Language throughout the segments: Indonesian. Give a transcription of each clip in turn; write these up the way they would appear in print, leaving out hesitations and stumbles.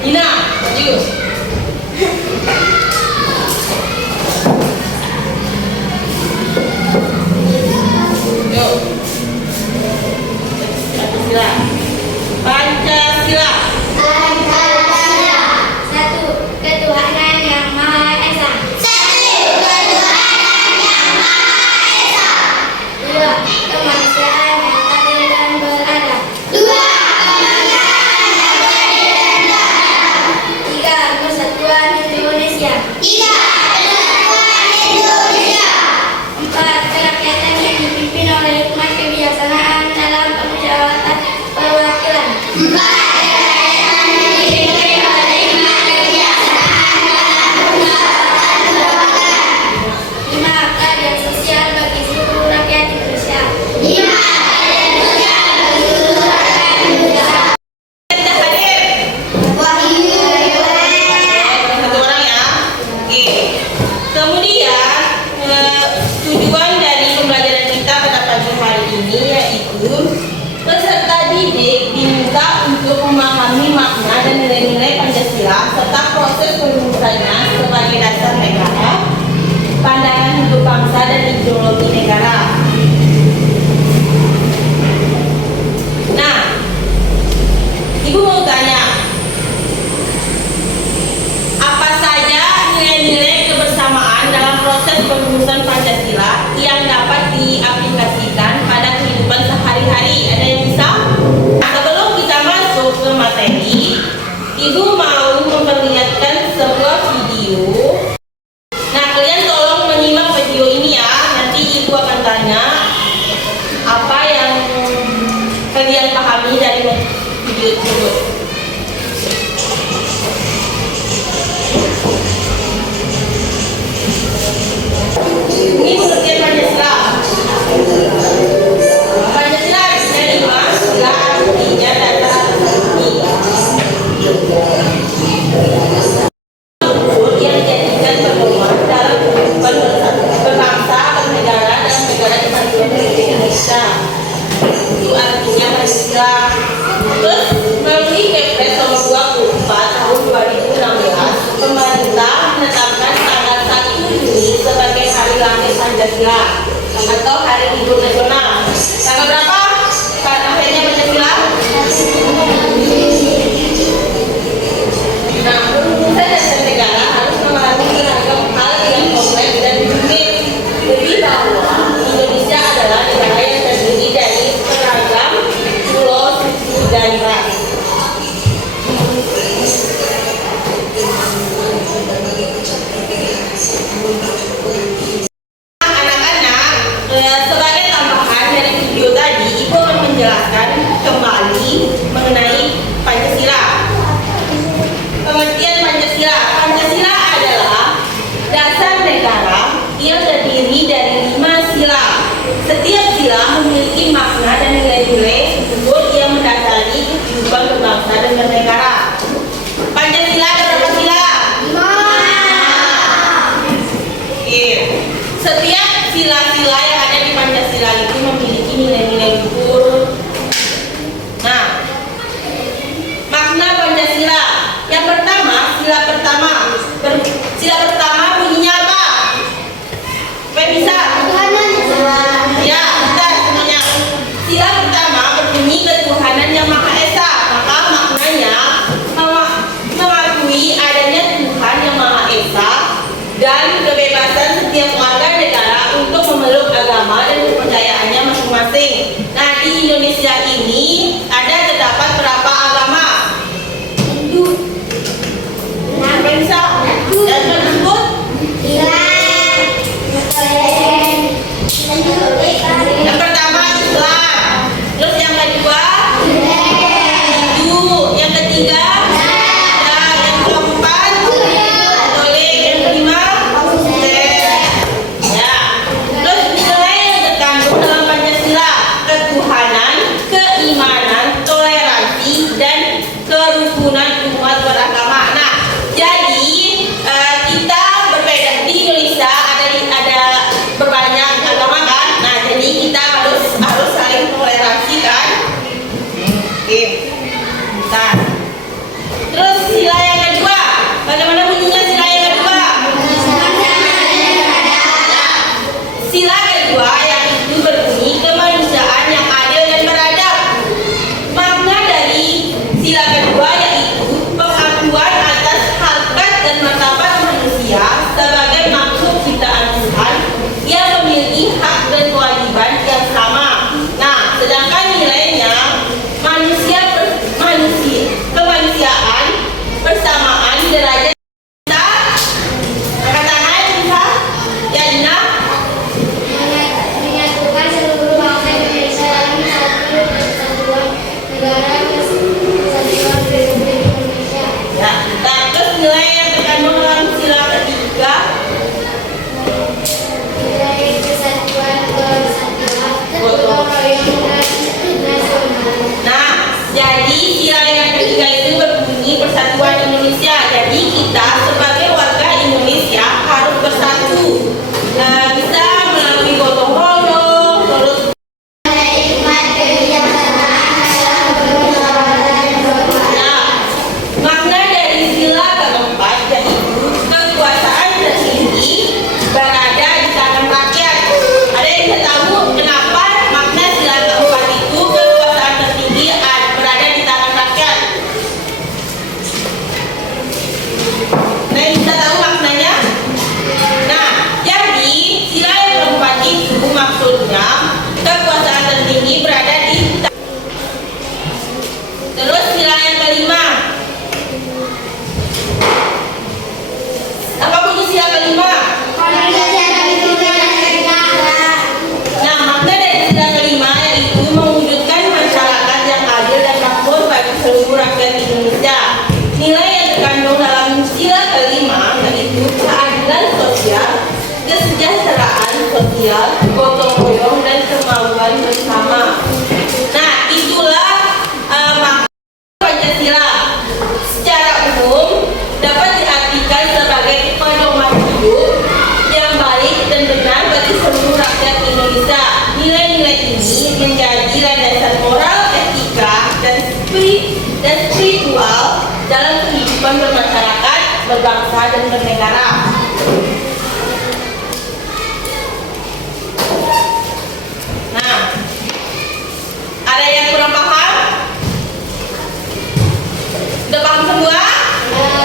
Dina, maju. Yuk. Pancasila. Pancasila. Pancasila. 1. Ketuhanan yang Maha Esa. 1. Ketuhanan yang Maha Esa. 2. Kemanusiaan yang adil dan beradab. 2. Kemanusiaan yang adil dan beradab. 3. Persatuan Indonesia. 3. Persatuan Indonesia. 4. Kerakyatan yang dipimpin oleh hikmat kebijaksanaan dalam permusyawaratan perwakilan. 4. Kerakyatan yang dipimpin oleh hikmat kebijaksanaan dalam permusyawaratan perwakilan. 5. Keadilan sosial bagi seluruh rakyat Indonesia. 5. Keadilan sosial bagi seluruh rakyat Indonesia. Kita hadir. Wahyu. Satu orang ya. Oke. Kemudian tujuan dari pembelajaran kita pada pagi hari ini yaitu peserta didik diminta untuk memahami makna dan nilai-nilai Pancasila serta proses perumusannya sebagai dasar negara, pandangan hidup bangsa dan ideologi negara. Nah, Ibu mau tanya, apa saja nilai-nilai kebersamaan dalam proses perumusan Pancasila yang dapat diaplikasikan pada kehidupan sehari-hari? Ada yang bisa? Sebelum kita masuk ke materi, Ibu mau memperlihatkan sebuah video. Nah, kalian tolong menyimak video ini ya. Nanti Ibu akan tanya apa yang kalian pahami dari video tersebut. Ini pengertian Pancasila. Pancasila artinya lima, sila artinya dasar tinggi. Yang dijadikan pedoman dalam kehidupan berbangsa, bernegara, dan negara kesatuan Republik Indonesia. Itu artinya Pancasila. Terus melalui Kepres nomor 24 tahun 2016, pemerintah menetapkan tanggal 1 Juni sebagai hari lahir Pancasila atau Hari Libur Nasional. Tanggal berapa lahirnya Pancasila? Nah, perumusan dasar negara harus mengalami beragam hal yang kompleks dan rumit. Jadi bahwa Indonesia adalah negara yang terdiri dari beragam pulau, suku, dan ras. Anak-anak, sebagai tambahan dari video tadi, Ibu akan menjelaskan kembali mengenai Pancasila. Pengertian Pancasila. Pancasila adalah dasar negara yang terdiri dari 5 sila. Setiap sila memiliki makna dan nilai-nilai tersebut yang mendasari kehidupan berbangsa dan bernegara. Pancasila ada berapa sila? 5. Oke. Setiap sila-sila yang ada di Pancasila itu memiliki nilai-nilai luhur. Nah, makna Pancasila. Yang pertama, sila pertama. Sila pertama bunyinya apa? Supaya bisa. Ya, kita semuanya. Sila pertama berbunyi ketuhanan yang Maha Esa. Maka maknanya mengakui adanya Tuhan yang Maha Esa dan kebebasan setiap warga negara untuk memeluk agama dan kepercayaannya masing-masing. Nah, di Indonesia ini terdapat berapa agama? Hindu. Apa bisa? Dan tersebut? Yang pertama Islam. Terus yang kedua? Hindu. Yang ketiga? Yang keempat? Katolik. Yang kelima? Muslim. Ya. Terus nilai yang terkandung dalam Pancasila: ketuhanan, keimanan, toleransi, dan kerukunan umat beragama. Nah, jadi kita berbeda di Indonesia, ada berbanyak agama kan. Nah, jadi kita harus saling toleransi kan. Oke. Nah, terus sila dalam kehidupan bermasyarakat, berbangsa, dan bernegara. Nah, ada yang kurang paham? Sudah paham semua?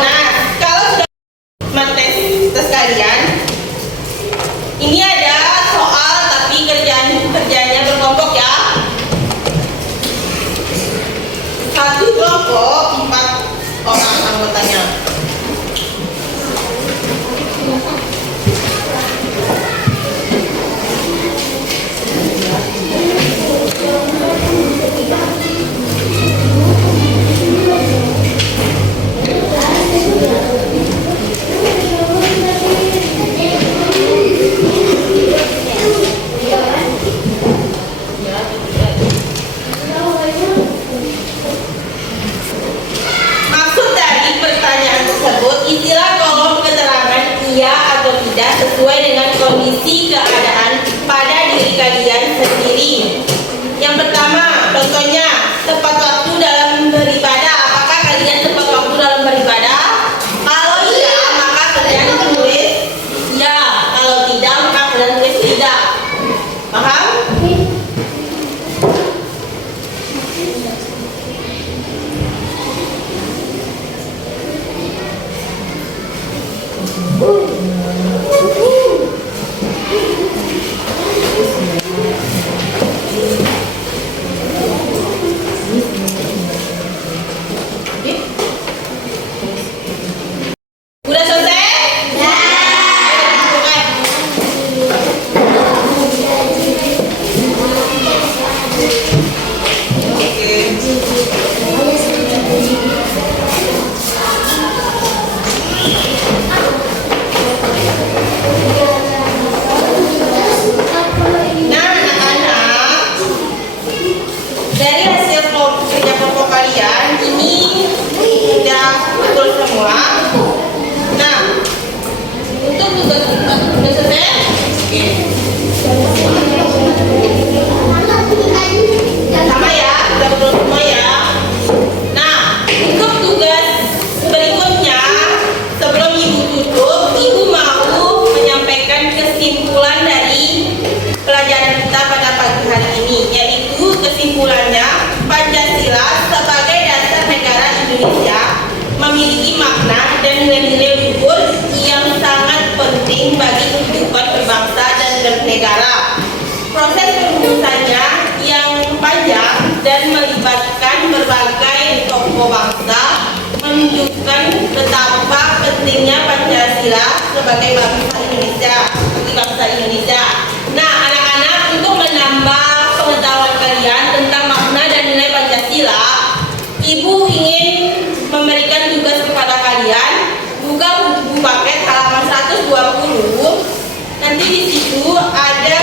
Nah, kalau sudah tes kalian, ini ada soal tapi kerjanya berkelompok ya. Satu kelompok 4 orang anggotanya. Maksud dari pertanyaan tersebut, istilah kolom keterangan iya atau tidak sesuai dengan kondisi keadaan pada diri kalian sendiri. Yang pertama, contohnya tepat waktu dalam beribadah. Apakah kalian tepat waktu dalam beribadah? Kalau iya, maka kalian tulis ya. Kalau tidak, maka kalian tulis tidak. Paham? Udah selesai? Ya. Nah, anak-anak, dari hasil kerja kelompok kalian ini sudah betul semua. Nah, untuk tugas kita sudah selesai? Oke. Sama ya, sudah betul semua ya. Nah, untuk tugas berikutnya, sebelum ibu tutup, ibu mau menyampaikan kesimpulan dari pelajaran kita pada pagi hari ini, yaitu kesimpulannya Pancasila sebagai dasar negara Indonesia memiliki makna dan nilai-nilai luhur yang sangat penting bagi kehidupan berbangsa dan bernegara. Proses perumusannya yang panjang dan melibatkan berbagai tokoh bangsa menunjukkan betapa pentingnya Pancasila sebagai bangsa Indonesia. Nah, anak-anak, untuk menambah pengetahuan kalian tentang makna dan nilai Pancasila, ibu ingin memberikan tugas kepada kalian. Buka buku paket halaman 120. Nanti di situ ada